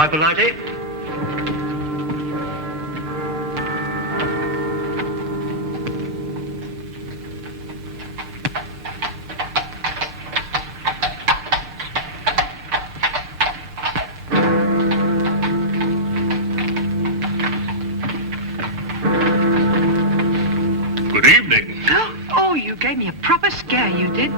Hypolite? Good evening. Oh, you gave me a proper scare, you did.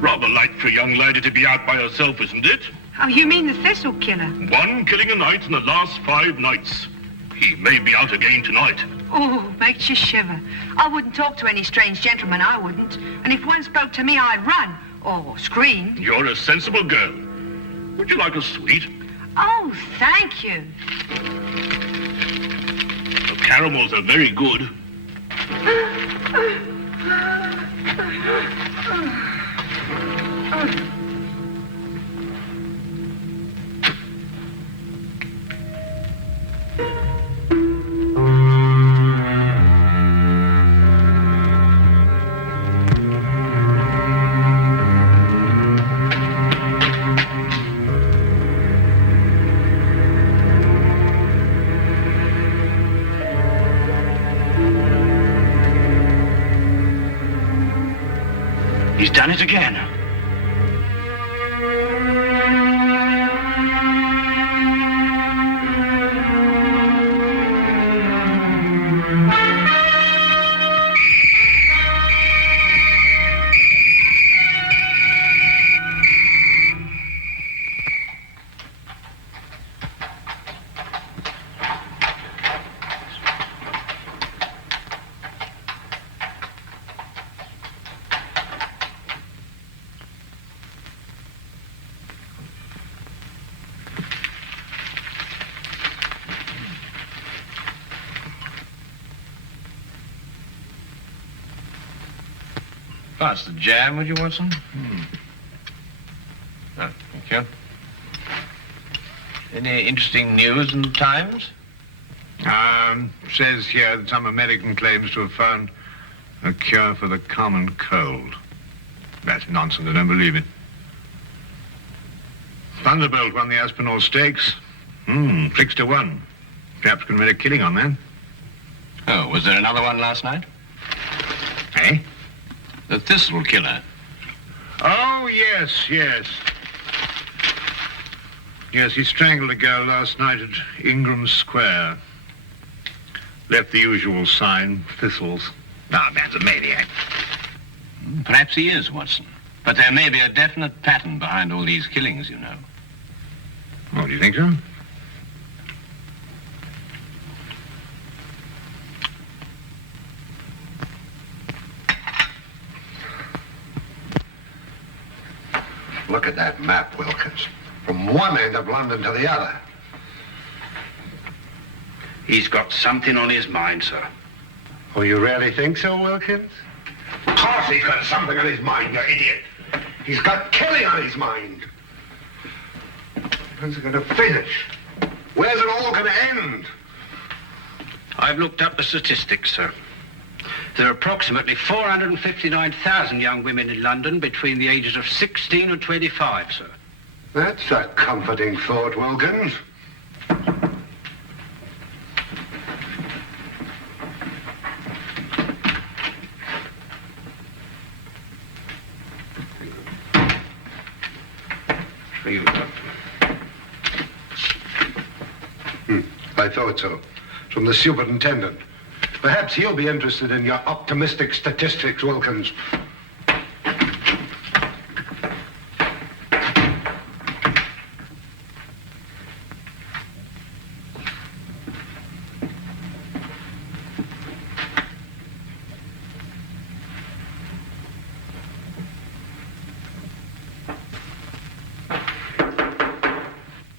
Rather light for a young lady to be out by herself, isn't it? Oh, you mean the Thistle Killer? One killing a night in the last 5 nights. He may be out again tonight. Oh, makes you shiver. I wouldn't talk to any strange gentleman, I wouldn't. And if one spoke to me, I'd run. Or scream. You're a sensible girl. Would you like a sweet? Oh, thank you. The caramels are very good. He's done it again. Pass the jam, would you, Watson? Oh, thank you. Any interesting news in the Times? Says here that some American claims to have found a cure for the common cold. That's nonsense, I don't believe it. Thunderbolt won the Aspinall Stakes. 6-1. Perhaps can make a killing on that. Oh, was there another one last night? Eh? The Thistle Killer. Oh, yes. Yes, he strangled a girl last night at Ingram Square. Left the usual sign, thistles. Ah, man's a maniac. Perhaps he is, Watson. But there may be a definite pattern behind all these killings, you know. Oh, do you think so? Look at that map, Wilkins. From one end of London to the other. He's got something on his mind, sir. Oh, you really think so, Wilkins? Of course he's got something on his mind, you idiot. He's got killing on his mind. When's it going to finish? Where's it all going to end? I've looked up the statistics, sir. There are approximately 459,000 young women in London between the ages of 16 and 25, sir. That's a comforting thought, Wilkins. I thought so. From the superintendent. Perhaps he'll be interested in your optimistic statistics, Wilkins.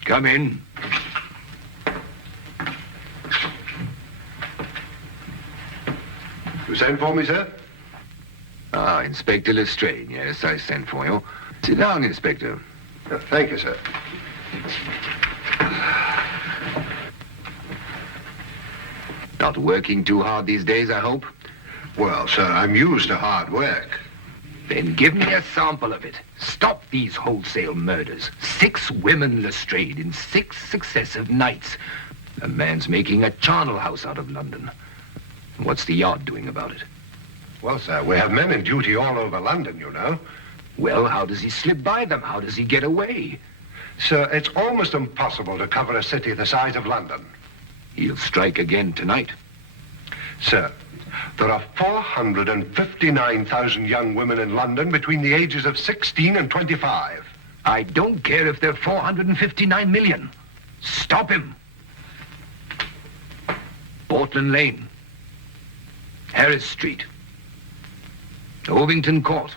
Come in. You sent for me, sir? Ah, Inspector Lestrade. Yes, I sent for you. Sit down, Inspector. Thank you, sir. Not working too hard these days, I hope? Well, sir, I'm used to hard work. Then give me a sample of it. Stop these wholesale murders. 6 women, Lestrade, in 6 successive nights. A man's making a charnel house out of London. What's the Yard doing about it? Well, sir, we have men in duty all over London, you know. Well, how does he slip by them? How does he get away? Sir, it's almost impossible to cover a city the size of London. He'll strike again tonight. Sir, there are 459,000 young women in London between the ages of 16 and 25. I don't care if they're 459 million. Stop him. Portland Lane. Harris Street. Ovington Court.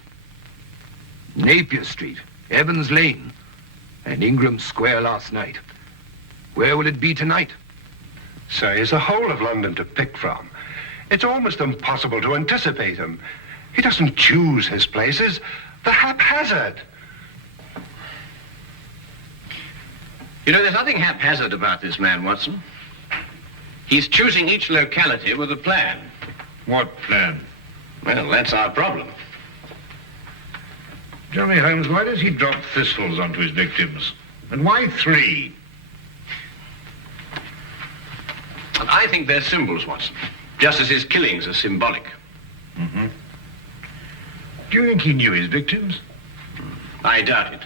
Napier Street. Evans Lane. And Ingram Square last night. Where will it be tonight? Sir, he's the whole of London to pick from. It's almost impossible to anticipate him. He doesn't choose his places. They're haphazard. You know, there's nothing haphazard about this man, Watson. He's choosing each locality with a plan. What plan? Well, that's our problem. Tell me, Holmes, why does he drop thistles onto his victims? And why 3? And I think they're symbols, Watson. Just as his killings are symbolic. Mm-hmm. Do you think he knew his victims? I doubt it.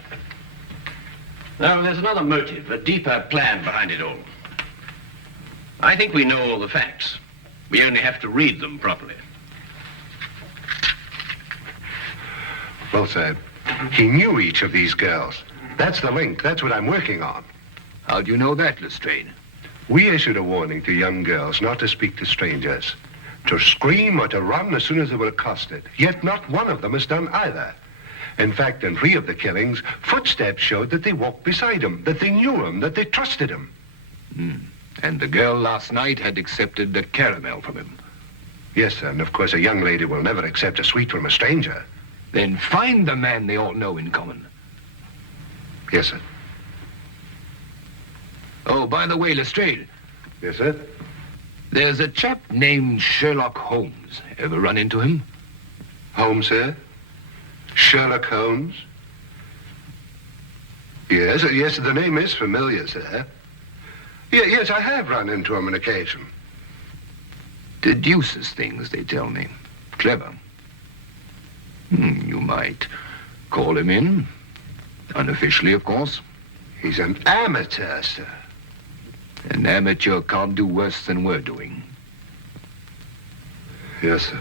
No, there's another motive, a deeper plan behind it all. I think we know all the facts. We only have to read them properly. Well, sir, he knew each of these girls. That's the link. That's what I'm working on. How do you know that, Lestrade? We issued a warning to young girls not to speak to strangers, to scream or to run as soon as they were accosted. Yet not one of them has done either. In fact, in 3 of the killings, footsteps showed that they walked beside him, that they knew him, that they trusted him. And the girl last night had accepted a caramel from him. Yes, sir, and of course a young lady will never accept a sweet from a stranger. Then find the man they all know in common. Yes, sir. Oh, by the way, Lestrade, Yes, sir. there's a chap named Sherlock Holmes. Ever run into him? Holmes, sir? Sherlock Holmes? Yes, yes, the name is familiar, sir. Yes, I have run into him on occasion. Deduces things, they tell me. Clever. You might call him in. Unofficially, of course. He's an amateur, sir. An amateur can't do worse than we're doing. Yes, sir.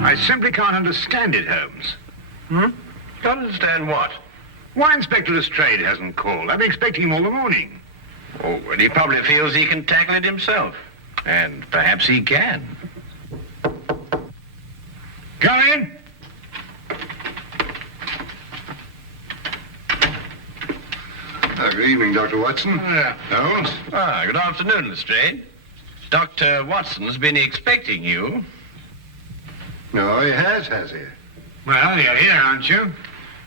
I simply can't understand it, Holmes. Don't understand what? Why Inspector Lestrade hasn't called? I've been expecting him all the morning. Oh, well, he probably feels he can tackle it himself. And perhaps he can. Come in. Good evening, Dr. Watson. Holmes? Good afternoon, Lestrade. Dr. Watson's been expecting you. No, he has he? Well, you're here, aren't you?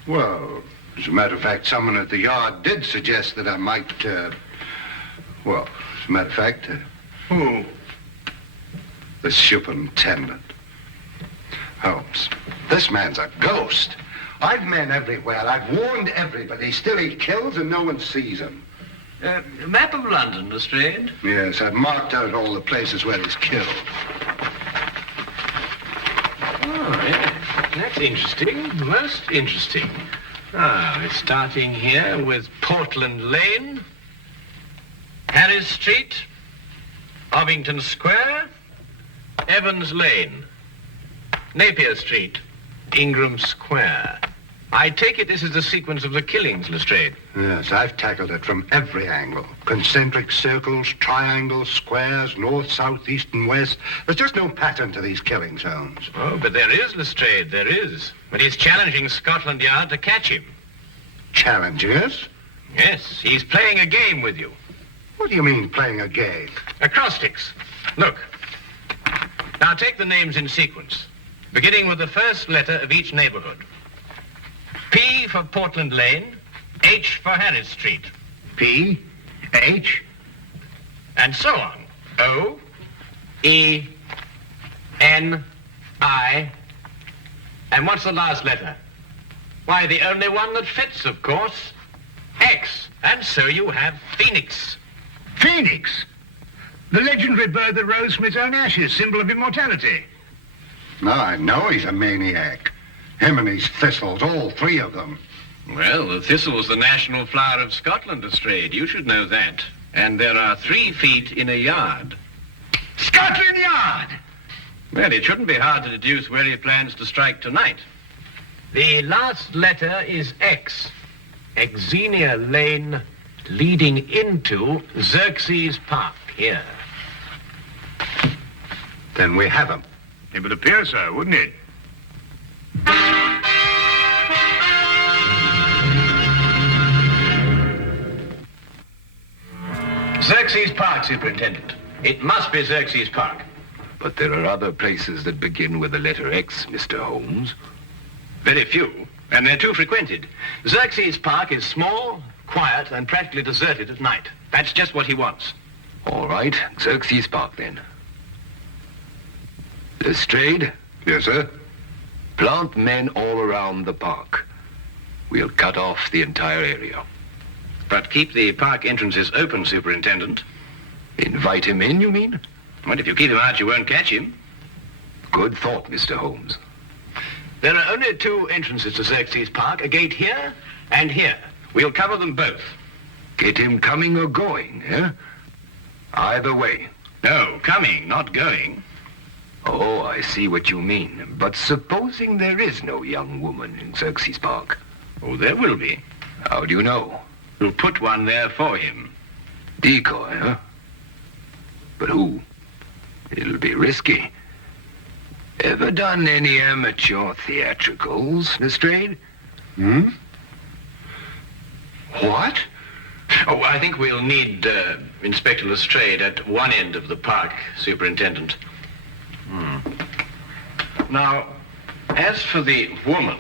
Well, as a matter of fact, someone at the Yard did suggest that I might, well, as a matter of fact... Who? The superintendent. Holmes, this man's a ghost. I've men everywhere. I've warned everybody. Still he kills and no one sees him. Map of London, Lestrade. Yes, I've marked out all the places where he's killed. Oh, yeah. That's interesting. Most interesting. We're starting here with Portland Lane, Harris Street, Ovington Square, Evans Lane, Napier Street, Ingram Square. I take it this is the sequence of the killings, Lestrade. Yes, I've tackled it from every angle. Concentric circles, triangles, squares, north, south, east, and west. There's just no pattern to these killings, Holmes. Oh, but there is, Lestrade, there is. But he's challenging Scotland Yard to catch him. Challenging us? Yes, he's playing a game with you. What do you mean, playing a game? Acrostics. Look. Now take the names in sequence, beginning with the first letter of each neighborhood. P for Portland Lane, H for Harris Street. P, H, And so on. O, E, N, I. And what's the last letter? Why, the only one that fits, of course. X. And so you have Phoenix. Phoenix. The legendary bird that rose from its own ashes, symbol of immortality. No, I know he's a maniac. Him and his thistles, all three of them. Well, the thistle's the national flower of Scotland, Lestrade. You should know that. And there are 3 feet in a yard. Scotland Yard! Well, it shouldn't be hard to deduce where he plans to strike tonight. The last letter is X. Xenia Lane leading into Xerxes Park here. Then we have him. It would appear so, wouldn't it? Xerxes Park, Superintendent. It must be Xerxes Park. But there are other places that begin with the letter X, Mr. Holmes. Very few, and they're too frequented. Xerxes Park is small, quiet, and practically deserted at night. That's just what he wants. All right, Xerxes Park then. Lestrade, Yes, sir? plant men all around the park. We'll cut off the entire area. But keep the park entrances open, Superintendent. Invite him in, you mean? Well, if you keep him out, you won't catch him. Good thought, Mr. Holmes. There are only 2 entrances to Xerxes Park, a gate here and here. We'll cover them both. Get him coming or going, eh? Either way. No, coming, not going. Oh, I see what you mean. But supposing there is no young woman in Xerxes Park, Oh, there will be. how do you know? We'll put one there for him. Decoy, huh? But who? It'll be risky. Ever done any amateur theatricals, Lestrade? Hmm? What? Oh, I think we'll need Inspector Lestrade at one end of the park, Superintendent. Now, as for the woman...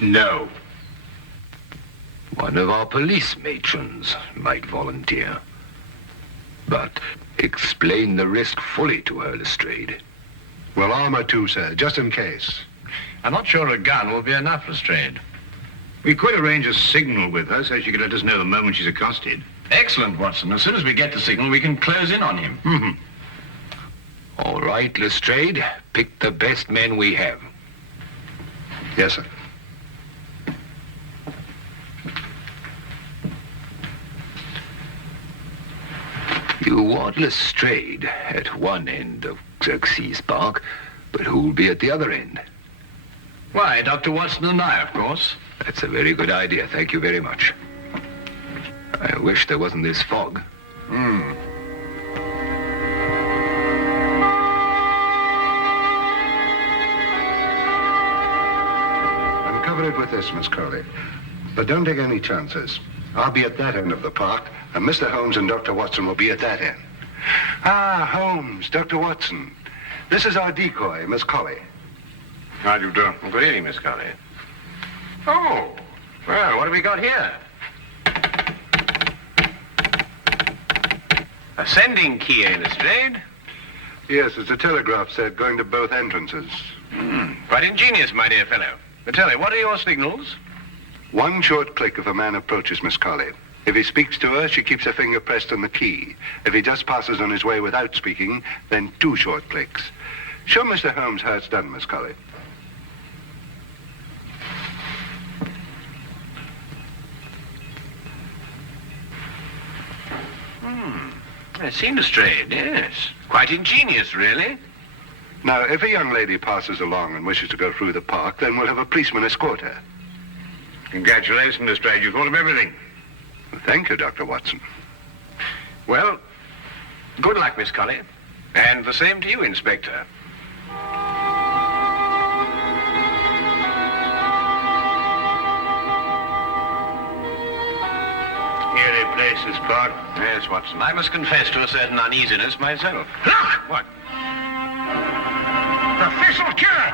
No. One of our police matrons might volunteer. But explain the risk fully to her, Lestrade. Well, armor too, sir, just in case. I'm not sure a gun will be enough, Lestrade. We could arrange a signal with her so she could let us know the moment she's accosted. Excellent, Watson. As soon as we get the signal, we can close in on him. All right, Lestrade, pick the best men we have. Yes, sir. You want Lestrade at one end of Xerxes Park, but who'll be at the other end? Why, Dr. Watson and I, of course. That's a very good idea. Thank you very much. I wish there wasn't this fog. Uncover it with this, Miss Crowley. But don't take any chances. I'll be at that end of the park, and Mr. Holmes and Dr. Watson will be at that end. Ah, Holmes, Dr. Watson. This is our decoy, Miss Colley. How do you do? Good evening, Miss Colley. Oh, well, what have we got here? A sending key, Lestrade. Yes, it's a telegraph set going to both entrances. Quite ingenious, my dear fellow. But tell me, what are your signals? One short click if a man approaches Miss Colley. If he speaks to her, she keeps her finger pressed on the key. If he just passes on his way without speaking, then 2 short clicks. Show Mr. Holmes how it's done, Miss Colley. I've seen Lestrade, yes. Quite ingenious, really. Now, if a young lady passes along and wishes to go through the park, then we'll have a policeman escort her. Congratulations, Lestrade. You thought of everything. Thank you, Dr. Watson. Well, good luck, Miss Colley. And the same to you, Inspector. Eerie place, this park. Yes, Watson. I must confess to a certain uneasiness myself. Look! What? The Thistle Killer!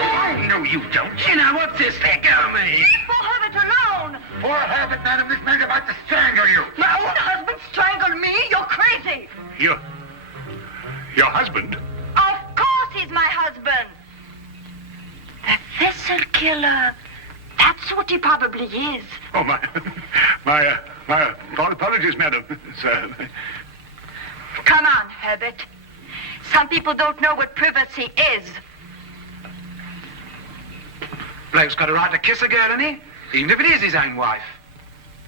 Oh, no, you don't. Gina, what's this? Let go of me! Leave poor Herbert alone. Poor Herbert, madam, this man's about to strangle you. My own husband strangled me? You're crazy. Your husband? Of course he's my husband. The Thistle Killer. That's what he probably is. Oh, my apologies, madam, sir. Come on, Herbert. Some people don't know what privacy is. Bloke's got a right to kiss a girl, hasn't he? Even if it is his own wife.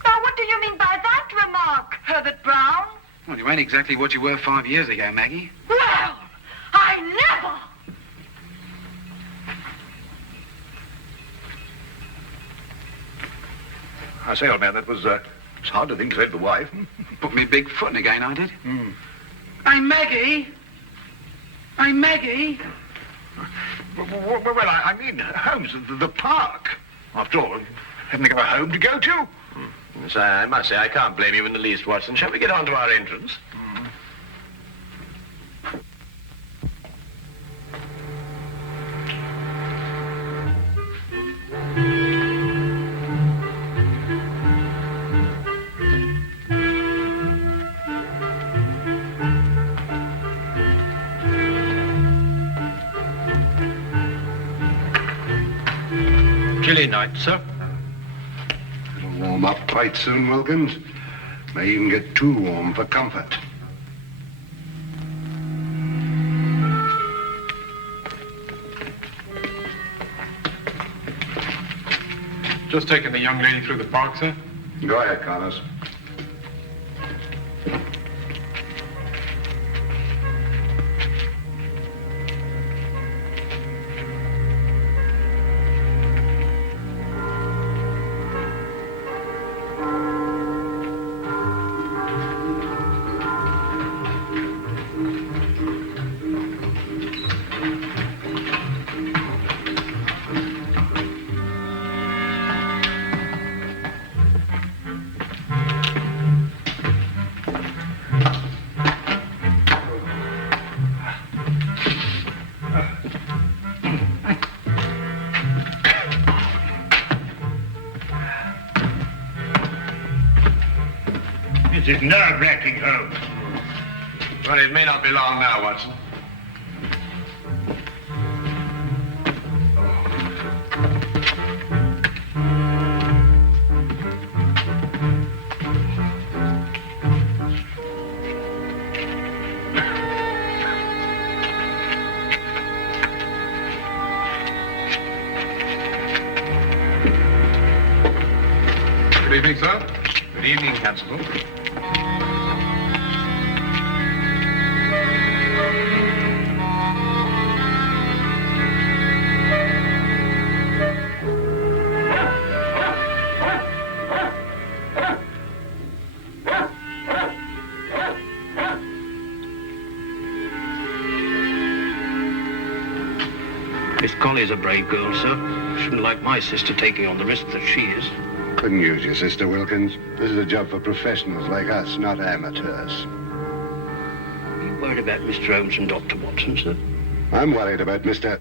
Now, what do you mean by that remark, Herbert Brown? Well, you ain't exactly what you were 5 years ago, Maggie. Well, I never! I say, old man, that was, it's hard to think to hit the wife. Put me big foot in again, I did. Hey, Maggie! Hey, Maggie! Well, I mean, Holmes, the park. After all, haven't they got a home to go to? Yes, I must say, I can't blame you in the least, Watson. Shall we get on to our entrance? Chilly night, sir. It'll warm up quite soon, Wilkins. May even get too warm for comfort. Just taking the young lady through the park, sir. Go ahead, Carlos. This is nerve-wracking, Holmes. Well, it may not be long now, Watson. Good evening, sir. Good evening, Constable. Miss Colley's a brave girl, sir. Shouldn't like my sister taking on the risk that she is. Couldn't use your sister, Wilkins. This is a job for professionals like us, not amateurs. Are you worried about Mr. Holmes and Dr. Watson, sir? I'm worried about Mr.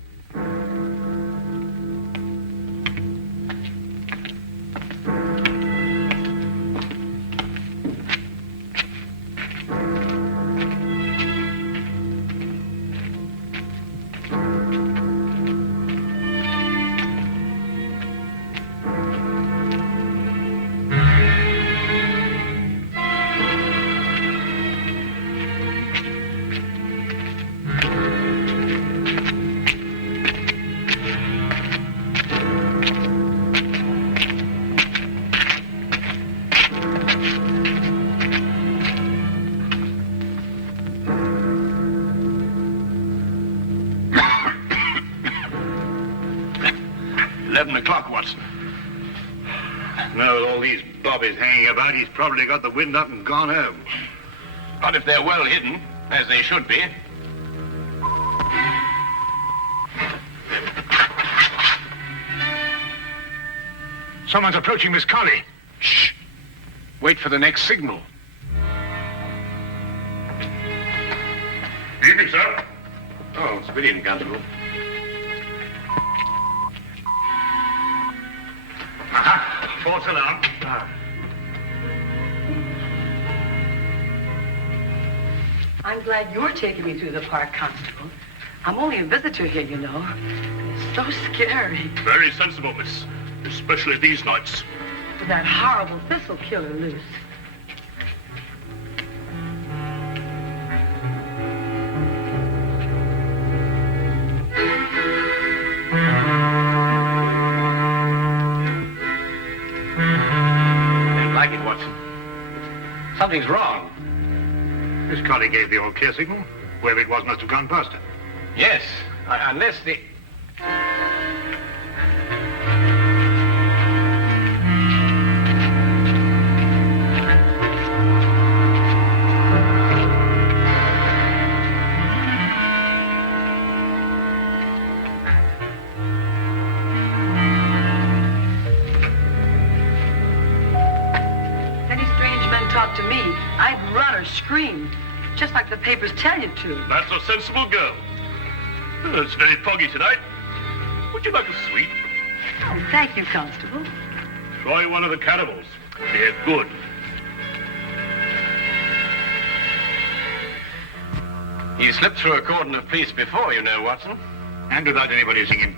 11 o'clock, Watson. No, with all these bobbies hanging about, he's probably got the wind up and gone home. Not if they're well hidden, as they should be. Someone's approaching Miss Colley. Shh. Wait for the next signal. Evening, sir. Oh, it's good evening, Constable. Aha, false alarm. I'm glad you're taking me through the park, Constable. I'm only a visitor here, you know. It's so scary. Very sensible, miss. Especially these nights. With that horrible Thistle Killer loose. Didn't like it, Watson. Something's wrong. Miss Colley gave the all-clear signal. Whoever it was must have gone past her. Yes, unless the... To me, I'd run or scream, just like the papers tell you to. That's a sensible girl. It's very foggy tonight. Would you like a sweet? Oh, thank you, Constable. Try one of the cannibals. They're good. He slipped through a cordon of police before, you know, Watson. And without anybody seeing him.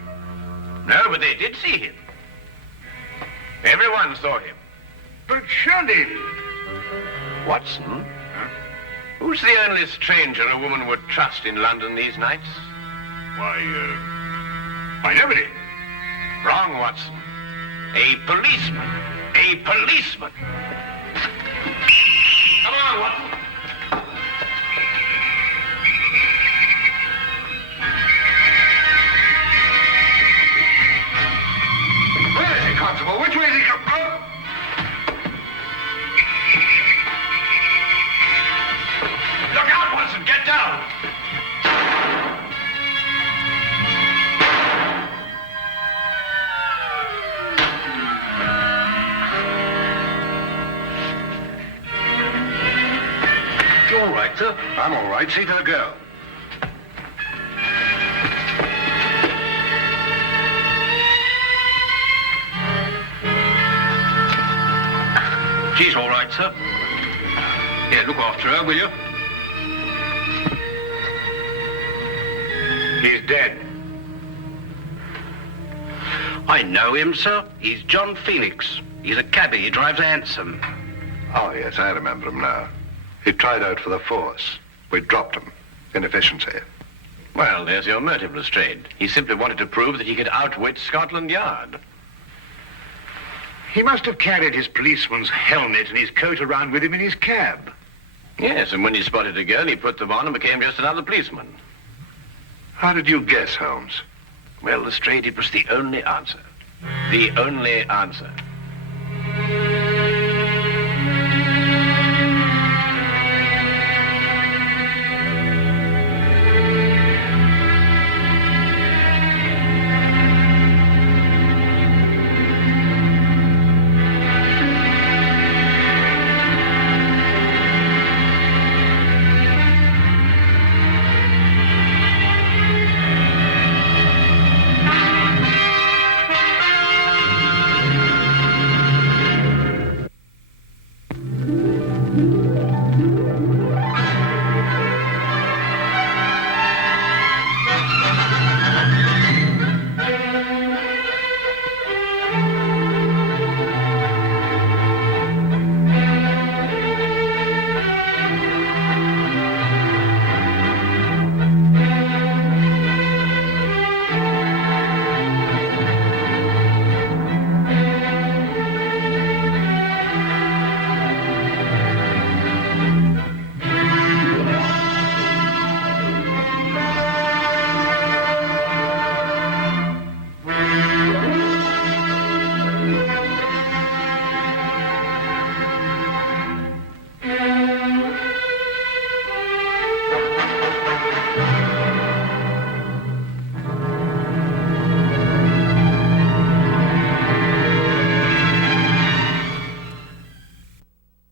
No, but they did see him. Everyone saw him. But surely... Watson? Huh? Who's the only stranger a woman would trust in London these nights? Why, nobody. Wrong, Watson. A policeman. A policeman. Come on, Watson. Where is he, Constable? Which way is he come? Look out, Watson! Get down! You all right, sir? I'm all right. See her go. She's all right, sir. Yeah, look after her, will you? He's dead. I know him, sir. He's John Phoenix. He's a cabbie. He drives a hansom. Oh, yes, I remember him now. He tried out for the force. We dropped him. Inefficiency. Well, there's your motive, Lestrade. He simply wanted to prove that he could outwit Scotland Yard. He must have carried his policeman's helmet and his coat around with him in his cab. Yes, and when he spotted a girl, he put them on and became just another policeman. How did you guess, Holmes? Well, Lestrade, it was the only answer. The only answer.